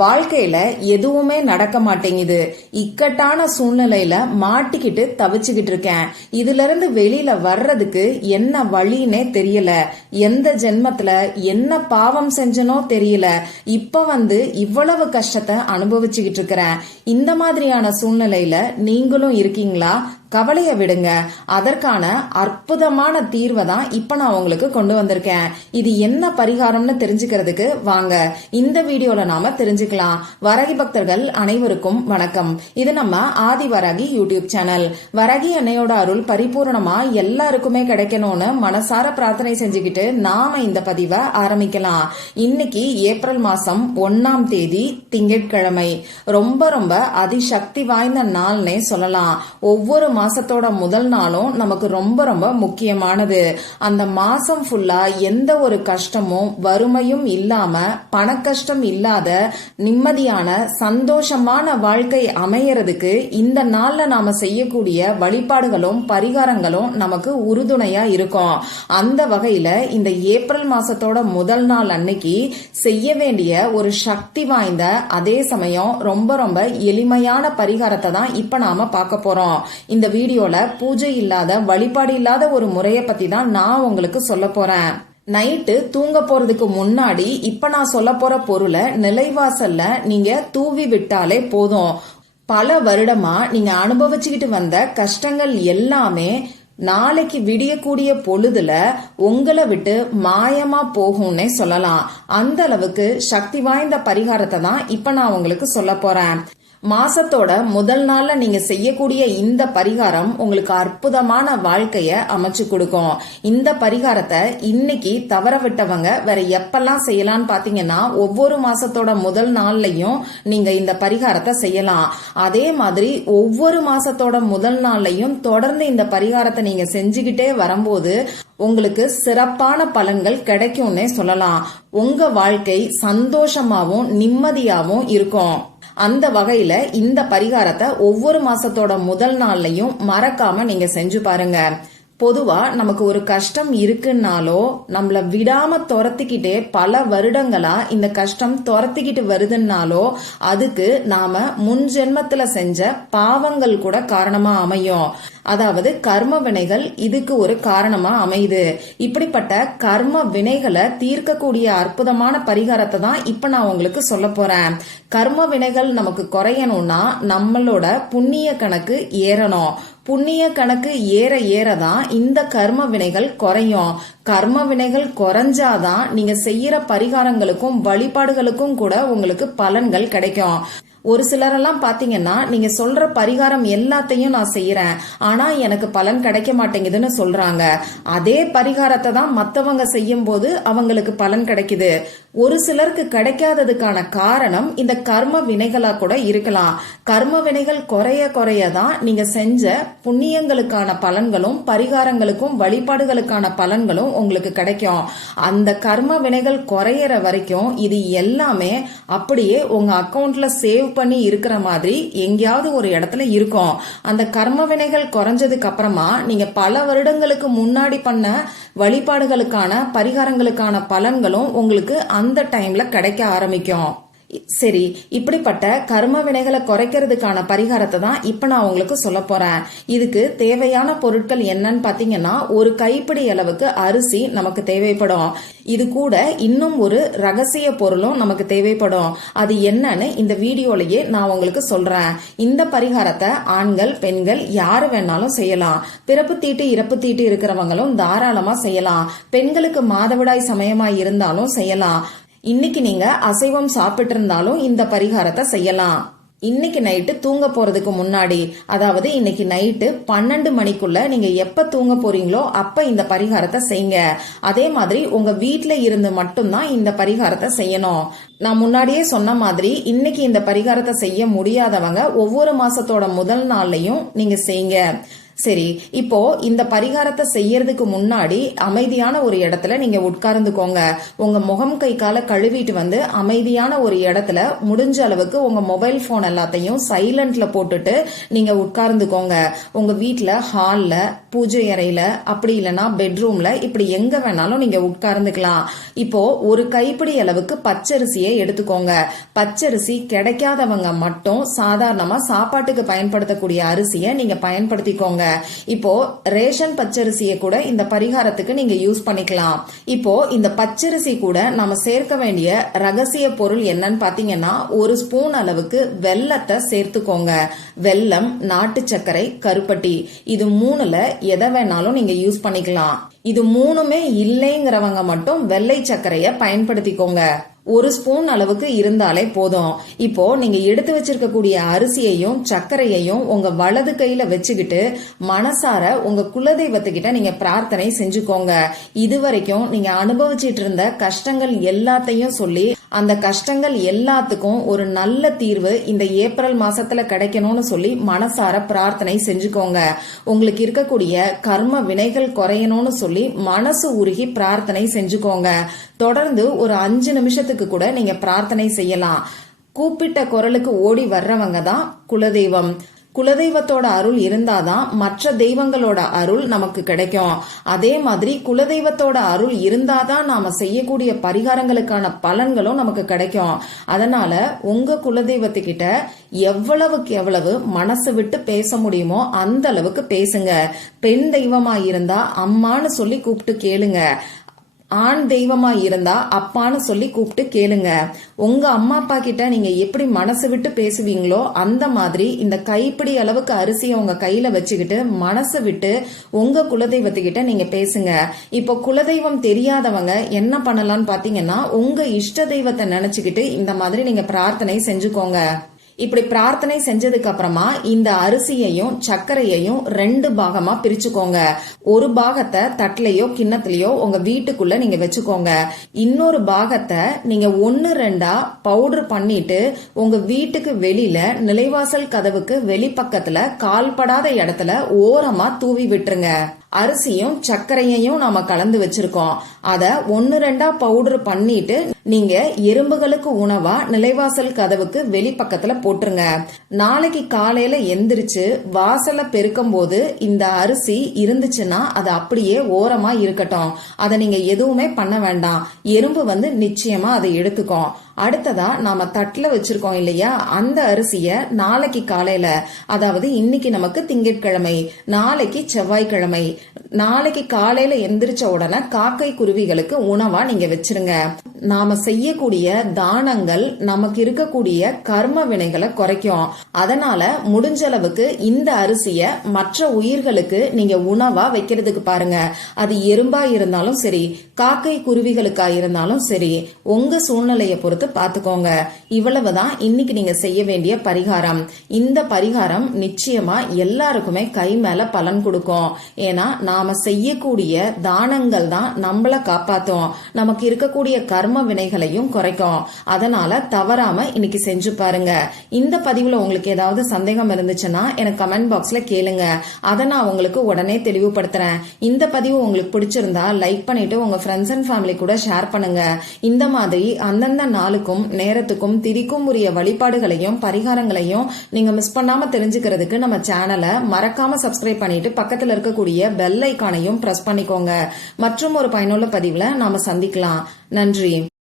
வாழ்க்கையில எதுவுமே நடக்க மாட்டேங்குது. இக்கட்டான சூழ்நிலையில மாட்டிக்கிட்டு தவிச்சுக்கிட்டு இருக்கேன். இதுல இருந்து வெளியில வர்றதுக்கு என்ன வழின்னே தெரியல. எந்த ஜென்மத்துல என்ன பாவம் செஞ்சனோ தெரியல. இப்ப இவ்வளவு கஷ்டத்தை அனுபவிச்சுக்கிட்டு இருக்கிறேன். இந்த மாதிரியான சூழ்நிலையில நீங்களும் இருக்கீங்களா? கவலைய விடுங்க. அதற்கான அற்புதமான தீர்வை தான் இப்ப நான் உங்களுக்கு கொண்டு வந்திருக்கேன். இது என்ன பரிகாரம்னு தெரிஞ்சுக்கிறதுக்கு வாங்க இந்த வீடியோல நாம தெரிஞ்சுக்கலாம். வராகி பக்தர்கள் அனைவருக்கும் வணக்கம். இது நம்ம ஆதி வராகி யூடியூப் சேனல். வராகி அன்னையோட அருள் பரிபூர்ணமா எல்லாருக்குமே கிடைக்கணும்னு மனசார பிரார்த்தனை செஞ்சுக்கிட்டு நாம இந்த பதிவை ஆரம்பிக்கலாம். இன்னைக்கு ஏப்ரல் மாசம் 1ஆம் தேதி திங்கட்கிழமை. ரொம்ப ரொம்ப அதிசக்தி வாய்ந்த நாள்னே சொல்லலாம். ஒவ்வொரு மாசத்தோட முதல் நாளும் நமக்கு ரொம்ப ரொம்ப முக்கியமானது. அந்த மாசம் ஃபுல்லா எந்த ஒரு கஷ்டமும் வறுமையும் இல்லாம பணக்கஷ்டம் இல்லாத நிம்மதியான சந்தோஷமான வாழ்க்கை அமையறதுக்கு இந்த நாள்ல நாம செய்யக்கூடிய வழிபாடுகளும் பரிகாரங்களும் நமக்கு உறுதுணையா இருக்கும். அந்த வகையில இந்த ஏப்ரல் மாசத்தோட முதல் நாள் அன்னைக்கு செய்ய வேண்டிய ஒரு சக்தி வாய்ந்த அதே சமயம் ரொம்ப ரொம்ப எளிமையான பரிகாரத்தை தான் இப்ப நாம பார்க்க போறோம். இந்த வீடியோல பூஜை இல்லாத வழிபாடு இல்லாத ஒரு முறையை பத்தி தான் நான் உங்களுக்கு சொல்ல போறேன். நைட்டு தூங்க போறதுக்கு முன்னாடி இப்ப நான் சொல்ல போற பொருளை நிலைவாசல்ல நீங்க தூவி விட்டாலே போதும். பல வருடமா நீங்க அனுபவிச்சுக்கிட்டு வந்த கஷ்டங்கள் எல்லாமே நாளைக்கு விடியக்கூடிய பொழுதுல உங்களை விட்டு மாயமா போகும்னே சொல்லலாம். அந்த அளவுக்கு சக்தி வாய்ந்த பரிகாரத்தை தான் இப்ப நான் உங்களுக்கு சொல்ல போறேன். மாசத்தோட முதல் நாள்ல நீங்க செய்யக்கூடிய இந்த பரிகாரம் உங்களுக்கு அற்புதமான வாழ்க்கைய அமைச்சு கொடுக்கும். இந்த பரிகாரத்தை இன்னைக்கு தவற விட்டவங்க வேற எப்பெல்லாம் செய்யலாம்னு பாத்தீங்கன்னா ஒவ்வொரு மாசத்தோட முதல் நாள்லயும் நீங்க இந்த பரிகாரத்தை செய்யலாம். அதே மாதிரி ஒவ்வொரு மாசத்தோட முதல் நாள்லயும் தொடர்ந்து இந்த பரிகாரத்தை நீங்க செஞ்சுக்கிட்டே வரும்போது உங்களுக்கு சிறப்பான பலன்கள் கிடைக்கும்னே சொல்லலாம். உங்க வாழ்க்கை சந்தோஷமாவும் நிம்மதியாவும் இருக்கும். அந்த வகையில இந்த பரிகாரத்தை ஒவ்வொரு மாசத்தோட முதல் நாள்லயும் மறக்காம நீங்க செஞ்சு பாருங்க. பொதுவா நமக்கு ஒரு கஷ்டம் இருக்குன்னாலோ நம்மள விடாம துரத்திக்கிட்டே பல வருடங்களா இந்த கஷ்டம் துரத்திக்கிட்டு வருதுன்னாலோ அதுக்கு நாம முன் ஜென்மத்துல செஞ்ச பாவங்கள் கூட காரணமா அமையும். அதாவது கர்ம வினைகள் இதுக்கு ஒரு காரணமா அமையுது. இப்படிப்பட்ட கர்ம வினைகளை தீர்க்கக்கூடிய அற்புதமான பரிகாரத்தை தான் இப்ப நான் உங்களுக்கு சொல்ல போறேன். கர்ம வினைகள் நமக்கு குறையணும்னா நம்மளோட புண்ணிய கணக்கு ஏறணும். புண்ணிய கணக்கு ஏற ஏறதான் இந்த கர்ம வினைகள் குறையும். கர்ம வினைகள் குறைஞ்சாதான் நீங்க செய்யற பரிகாரங்களுக்கும் வழிபாடுகளுக்கும் கூட உங்களுக்கு பலன்கள் கிடைக்கும். ஒரு சிலரெல்லாம் பாத்தீங்கன்னா நீங்க சொல்ற பரிகாரம் எல்லாத்தையும் நான் செய்யறேன் ஆனா எனக்கு பலன் கிடைக்க மாட்டேங்குதுன்னு சொல்றாங்க. அதே பரிகாரத்தை தான் மத்தவங்க செய்யும் போது அவங்களுக்கு பலன் கிடைக்குது. ஒரு சிலருக்கு கிடைக்காததுக்கான காரணம் இந்த கர்ம வினைகளா கூட இருக்கலாம். கர்ம வினைகள் குறைய குறையதான் நீங்க செஞ்ச புண்ணியங்களுக்கான பலன்களும் பரிகாரங்களுக்கும் வழிபாடுகளுக்கான பலன்களும் உங்களுக்கு கிடைக்கும். அந்த கர்ம வினைகள் குறையற வரைக்கும் இது எல்லாமே அப்படியே உங்க அக்கவுண்ட்ல சேவ் பண்ணி இருக்கிற மாதிரி எங்கேயாவது ஒரு இடத்துல இருக்கும். அந்த கர்ம வினைகள் குறைஞ்சதுக்கு அப்புறமா நீங்க பல வருடங்களுக்கு முன்னாடி பண்ண வழிபாடுகளுக்கான பரிகாரங்களுக்கான பலன்களும் உங்களுக்கு அந்த டைம்ல கிடைக்க ஆரம்பிக்கும். சரி, இப்படிப்பட்ட கர்ம வினைகளை குறைக்கிறதுக்கான பரிகாரத்தை தான் இப்ப நான் உங்களுக்கு சொல்ல போறேன். இதுக்கு தேவையான பொருட்கள் என்னன்னு பாத்தீங்கன்னா ஒரு கைப்பிடி அளவுக்கு அரிசி நமக்கு தேவைப்படும். இது கூட இன்னும் ஒரு ரகசிய பொருளும் நமக்கு தேவைப்படும். அது என்னன்னு இந்த வீடியோலயே நான் உங்களுக்கு சொல்றேன். இந்த பரிகாரத்தை ஆண்கள் பெண்கள் யாரு வேணாலும் செய்யலாம். பிறப்பு தீட்டு இறப்பு தீட்டு இருக்கிறவங்களும் தாராளமா செய்யலாம். பெண்களுக்கு மாதவிடாய் சமயமா இருந்தாலும் செய்யலாம். இன்னைக்கு நீங்க அசைவம் சாப்பிட்டு இருந்தாலும் இந்த பரிகாரத்தை செய்யலாம். இன்னைக்கு நைட்டு தூங்க போறதுக்கு முன்னாடி, அதாவது இன்னைக்கு நைட்டு 12 மணிக்குள்ள நீங்க எப்ப தூங்க போறீங்களோ அப்ப இந்த பரிகாரத்தை செய்யுங்க. அதே மாதிரி உங்க வீட்டுல இருந்து மட்டும்தான் இந்த பரிகாரத்தை செய்யணும். நான் முன்னாடியே சொன்ன மாதிரி இன்னைக்கு இந்த பரிகாரத்தை செய்ய முடியாதவங்க ஒவ்வொரு மாசத்தோட முதல் நாள்லயும் நீங்க செய்யுங்க. சரி, இப்போ இந்த பரிகாரத்தை செய்யறதுக்கு முன்னாடி அமைதியான ஒரு இடத்துல நீங்க உட்கார்ந்துக்கோங்க. உங்க முகம் கை கால கழுவிட்டு வந்து அமைதியான ஒரு இடத்துல முடிஞ்ச அளவுக்கு உங்க மொபைல் போன் எல்லாத்தையும் சைலண்ட்ல போட்டுட்டு நீங்க உட்கார்ந்துக்கோங்க. உங்க வீட்டுல ஹால்ல, பூஜை அறையில, அப்படி இல்லைன்னா பெட்ரூம்ல, இப்படி எங்க வேணாலும் நீங்க உட்கார்ந்துக்கலாம். இப்போ ஒரு கைப்பிடி அளவுக்கு பச்சரிசியை எடுத்துக்கோங்க. பச்சரிசி கிடைக்காதவங்க மட்டும் சாதாரணமா சாப்பாட்டுக்கு பயன்படுத்தக்கூடிய அரிசியை நீங்க பயன்படுத்திக்கோங்க. இப்போ ரேஷன் பச்சரிசியை கூட இந்த பரிகாரத்துக்கு நீங்க யூஸ் பண்ணிக்கலாம். இப்போ இந்த பச்சரிசி கூட நம்ம சேர்க்க வேண்டிய ரகசிய பொருள் என்னன்னு பாத்தீங்கன்னா, ஒரு ஸ்பூன் அளவுக்கு வெல்லத்தை சேர்த்துக்கோங்க. வெல்லம், நாட்டு சர்க்கரை, கருப்பட்டி, இது மூணுல எதை வேணாலும் நீங்க யூஸ் பண்ணிக்கலாம். இது மூணுமே இல்லைங்கிறவங்க மட்டும் வெள்ளை சர்க்கரைய பயன்படுத்திக்கோங்க. ஒரு ஸ்பூன் அளவுக்கு இருந்தாலே போதும். இப்போ நீங்க எடுத்து வச்சிருக்கக்கூடிய அரிசியையும் சர்க்கரையையும் உங்க வலது கையில வச்சுக்கிட்டு மனசார உங்க குலதெய்வத்துக்கிட்ட நீங்க பிரார்த்தனை செஞ்சுக்கோங்க. இதுவரைக்கும் நீங்க அனுபவிச்சிட்டு இருந்த கஷ்டங்கள் எல்லாத்தையும் சொல்லி அந்த கஷ்டங்கள் எல்லாத்துக்கும் ஒரு நல்ல தீர்வு இந்த ஏப்ரல் மாசத்துல கிடைக்கணும்னு சொல்லி மனசார பிரார்த்தனை செஞ்சுக்கோங்க. உங்களுக்கு இருக்கக்கூடிய கர்ம வினைகள் குறையணும்னு சொல்லி மனசு உருகி பிரார்த்தனை செஞ்சுக்கோங்க. தொடர்ந்து ஒரு 5 நிமிஷத்துக்கு கூட நீங்க பிரார்த்தனை செய்யலாம். கூப்பிட்ட குரலுக்கு ஓடி வர்றவங்க தான் குலதெய்வம். குலதெய்வத்தோட அருள் இருந்தாதான் மற்ற தெய்வங்களோட அருள் நமக்கு கிடைக்கும். அதே மாதிரி குலதெய்வத்தோட அருள் இருந்தாதான் நாம செய்யக்கூடிய பரிகாரங்களுக்கான பலன்களும் நமக்கு கிடைக்கும். அதனால உங்க குலதெய்வத்துக்கிட்ட எவ்வளவுக்கு எவ்வளவு மனசு விட்டு பேச முடியுமோ அந்த அளவுக்கு பேசுங்க. பெண் தெய்வமா இருந்தா அம்மான்னு சொல்லி கூப்பிட்டு கேளுங்க. ஆண் தெய்வமா இருந்தா அப்பான்னு சொல்லி கூப்பிட்டு கேளுங்க. உங்க அம்மா அப்பா கிட்ட நீங்க எப்படி மனசு விட்டு பேசுவீங்களோ அந்த மாதிரி இந்த கைப்பிடி அளவுக்கு அரிசியை உங்க கையில வச்சுக்கிட்டு மனசு விட்டு உங்க குலதெய்வத்துக்கிட்ட நீங்க பேசுங்க. இப்போ குலதெய்வம் தெரியாதவங்க என்ன பண்ணலாம்னு பாத்தீங்கன்னா, உங்க இஷ்ட தெய்வத்தை நினைச்சுக்கிட்டு இந்த மாதிரி நீங்க பிரார்த்தனை செஞ்சுக்கோங்க. இப்படி பிரார்த்தனை செஞ்சதுக்கு அப்புறமா இந்த அரிசியையும் சர்க்கரையையும் 2 பாகமா பிரிச்சுக்கோங்க. ஒரு பாகத்தை தட்டிலையோ கிண்ணத்திலயோ உங்க வீட்டுக்குள்ள நீங்க வச்சுக்கோங்க. இன்னொரு பாகத்தை நீங்க 1-2 பவுடர் பண்ணிட்டு உங்க வீட்டுக்கு வெளியில நிலைவாசல் கதவுக்கு வெளிப்பக்கத்துல கால்படாத இடத்துல ஓரமா தூவி விட்டுருங்க. அரிசியும் சர்க்கரையையும் நாம கலந்து வச்சிருக்கோம். அத 1-2 பவுடர் பண்ணிட்டு நீங்க எறும்புகளுக்கு உணவா நிலைவாசல் கதவுக்கு வெளிப்பக்கத்துல போட்டுருங்க. நாளைக்கு காலையில எந்திரிச்சு வாசல பெருக்கும் போது இந்த அரிசி இருந்துச்சுன்னா அது அப்படியே ஓரமா இருக்கட்டும். அதை நீங்க எதுவுமே பண்ண வேண்டாம். எறும்பு வந்து நிச்சயமா அதை எடுத்துக்கும். அடுத்ததா நாம தட்டுல வச்சிருக்கோம் இல்லையா, அந்த அரிசிய நாளைக்கு காலையில, அதாவது இன்னைக்கு நமக்கு திங்கட்கிழமை, நாளைக்கு செவ்வாய்க்கிழமை, நாளைக்கு காலையில எந்திரிச்ச உடனே காக்கை குருவிகளுக்கு உணவா நீங்க வச்சிருங்க. நாம செய்யக்கூடிய தானங்கள் நமக்கு இருக்கக்கூடிய கர்ம வினைகளை குறைக்கும். அதனால முடிஞ்ச அளவுக்கு இந்த அரிசிய மற்ற உயிர்களுக்கு நீங்க உணவா வைக்கிறதுக்கு பாருங்க. அது எறும்பா இருந்தாலும் சரி, காக்கை குருவிகளுக்கா இருந்தாலும் சரி, உங்க சூழ்நிலையை பொறுத்து பாத்துக்கோங்க. இவ்வளவுதான் இன்னைக்கு நீங்க செய்ய வேண்டிய பரிகாரம். இந்த பரிகாரம் நிச்சயமா எல்லாருக்குமே கை மேல பலன் கொடுக்கும். ஏன்னா நாம செய்யக்கூடிய தானங்கள் தான் நம்மள காப்பாத்தும், நமக்கு இருக்கக்கூடிய கர்ம வினைகளையும் குறைக்கும். அதனால தவறாம இன்னைக்கு செஞ்சு பாருங்க. இந்த பதிவுல உங்களுக்கு ஏதாவது சந்தேகம் இருந்துச்சுன்னா எனக்கு கமெண்ட் பாக்ஸ்ல கேளுங்க. அதை நான் உங்களுக்கு உடனே தெளிவுபடுத்துறேன். இந்த பதிவு உங்களுக்கு பிடிச்சிருந்தா லைக் பண்ணிட்டு உங்க ஃப்ரெண்ட்ஸ் அண்ட் ஃபேமிலி கூட ஷேர் பண்ணுங்க. இந்த மாதிரி அந்தந்த நாளுக்கும் நேரத்துக்கும் திதிக்கும் உரிய வழிபாடுகளையும் பரிகாரங்களையும் நீங்க மிஸ் பண்ணாம தெரிஞ்சுக்கிறதுக்கு நம்ம சேனலை மறக்காம சப்ஸ்கிரைப் பண்ணிட்டு பக்கத்துல இருக்கக்கூடிய பெல் ஐகானையும் பிரஸ் பண்ணிக்கோங்க. மற்றும் ஒரு பயனுள்ள பதிவுல நாம சந்திக்கலாம். நன்றி.